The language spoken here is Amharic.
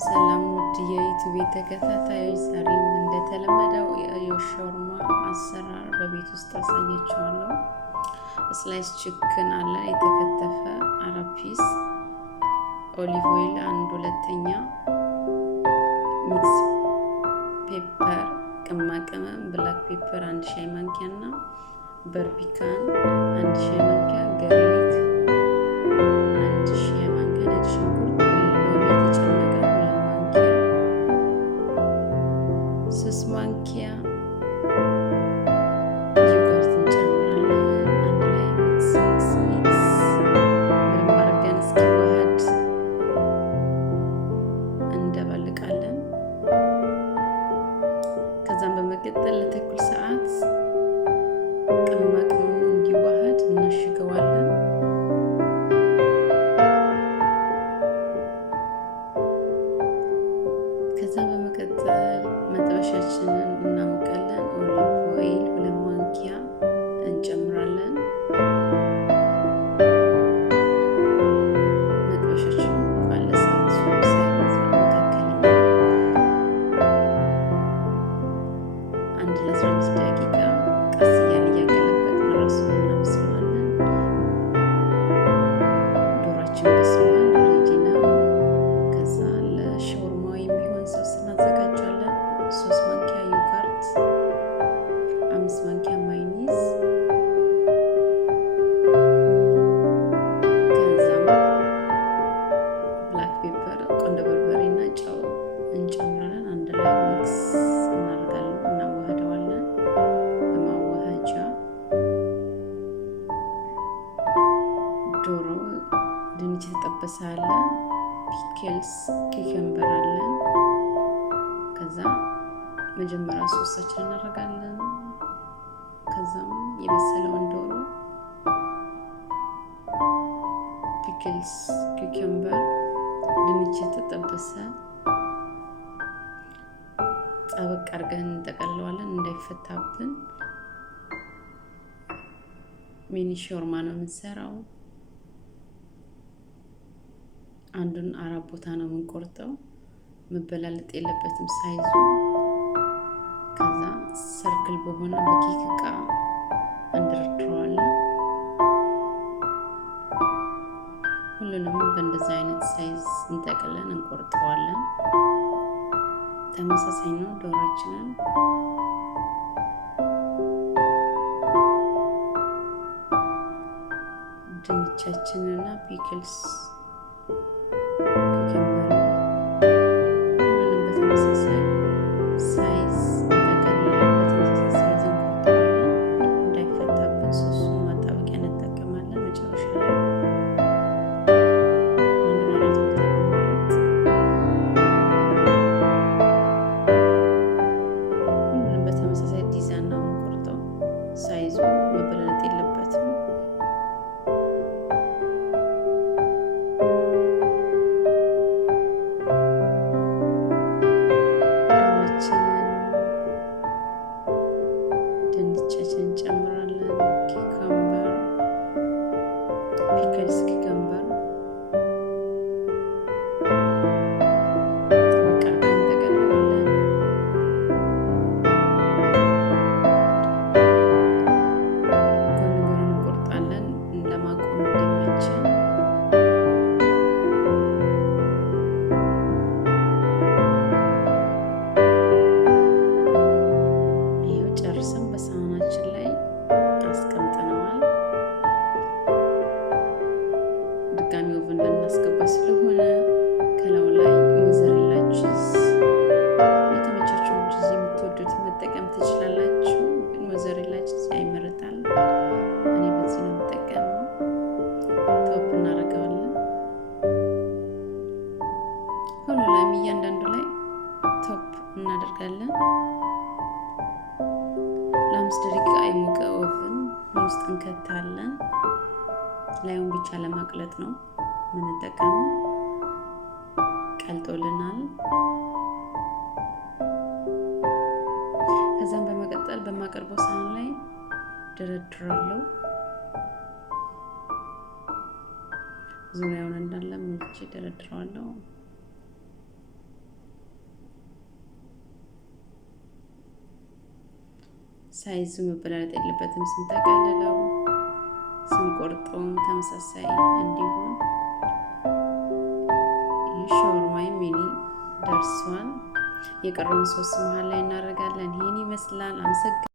ሰላም ውድ የዩቲዩብ ተከታታዮች፣ ዛሬም እንደተለመደው የሻወርማ አሰራር በቤት ውስጥ አሳያችኋለሁ። ስላይስ ቺክን አለ የተከተፈ 4 ፒስ፣ ኦሊቭ ኦይል 1/2ኛ፣ ሚክስ ፔፐር ቅመም ብላክ ፔፐር 1 ሻይ ማንኪያና ፓፕሪካን 1 ሻይ ማንኪያ፣ ጋርሊክ 1 ሻይ ማንኪያ፣ ነጭ ሽንኩርት ማንኪያ ዮገርት እንጨምራለን። አንድ ላይ ሚክስ በደንብ አድርገን እስኪዋሃድ እንደባልቃለን። ከዛም በመቀጠል ለተኩል ሰዓት ቅመማ ቅመሙ እንዲዋሃድ እናሽገዋለን። ከዛ በመቀጠል መጥበሻችንን እናሞቃለን። ኦሊቭ ኦይል 2 ማንኪያ እንጨምራለን። መጥበሻችን ባለ ሰዓት ሳይበዛ መካከለኛ አንድ ለ15 ደቂቃ ቀስ እያልን እያገለበጥን ራሱን እናበስለዋለን። ዶሯችን በስሏል፣ ሬዲ ነው። ከዛ ለሻወርማው የሚሆን ሶስ እናዘጋጃለን። 3 ማንኪያ ዮገርት፣ 5 ማንኪያ ማዮኔዝ፣ ከዛም ብላክ ፔፐር፣ ቆንጆ በርበሬና ጨው እንጨምራለን። አንድ ላይ ሚክስ እናደርጋለን፣ እናዋህደዋለን በማዋሃጃ። ዶሮ ድንች የተጠበሰ አለ፣ ፒክልስ ኩከምበር አለን። ከዛ መጀመሪያ ሶሳችን እናደርጋለን። ከዛም የበሰለውን ዶሮ፣ ፒክልስ ኩከምበር፣ ድንች የተጠበሰ ጠበቅ አድርገን እንጠቀለዋለን እንዳይፈታብን። ሚኒ ሻወርማ ነው የምንሰራው። አንዱን 4 ቦታ ነው የምንቆርጠው፣ መበላለጥ የለበትም ሳይዙ። ከዛ ሰርክል በሆነ በኬክ እቃ እንደረድረዋለን። ሁሉንም በእንደዚህ አይነት ሳይዝ እንጠቅለን እንቆርጠዋለን። ተመሳሳይ ነው ዶሯችንን። ድንቻችንና ፒክልስ ኩከምበር ሁሉንም በተመሳሳይ ሳይዝ እንጠቀልለን፣ በተመሳሳይ ሳይዝ እንቆርጠዋለን እንዳይፈታብን። ሶሱን ማጣበቂያ እንጠቀማለን። መጨረሻ ላይ አንዱን 4 ቦታ በመቁረጥ ሁሉንም በተመሳሳይ ዲዛይን ነው የምንቆርጠው። ሳይዙ መበላለጥ የለበትም። ድንቻችን እንጨምራለን። ኩከምበር፣ ፒክልስ ኩከምበር ጠበቅ አድርገን እንጠቀልለዋለን። ጎን ጎን እንቆርጣለን ለማቆም እንዲመችን። ይኸው ጨርሰን በሳህናችን ላይ አስቀምጠነዋል። ድጋሚ ኦቨን ልናስገባ ስለሆነ ከላዩ ላይ ሞዘሬላ ቺዝ፣ የተመቻችሁን ቺዝ የምትወዱት መጠቀም ትችላላችሁ። ግን ሞዘሬላ ቺዝ ይመረጣል። እኔ በዚህ ነው የምጠቀመው። ቶፕ እናደርገዋለን። ሁሉ ላይም እያንዳንዱ ላይ ቶፕ እናደርጋለን። ለ5 ደቂቃ የሞቀ ኦቨን ውስጥ እንከታለን። ላዩን ብቻ ለማቅለጥ ነው የምንጠቀመው። ቀልጦልናል። ከዛም በመቀጠል በማቀርበው ሳህን ላይ ደረድራለሁ። ዙሪያውን እንዳለ ሞልቼ ደረድረዋለሁ። ሳይዙ መበላለጥ የለበትም ስንጠቀልለው ስንቆርጠውም ተመሳሳይ እንዲሆን ሻወርማ ሚኒ ደርሷል። የቀረውን ሶስ መሃል ላይ እናደርጋለን። ይሄን ይመስላል። አመሰግናለሁ።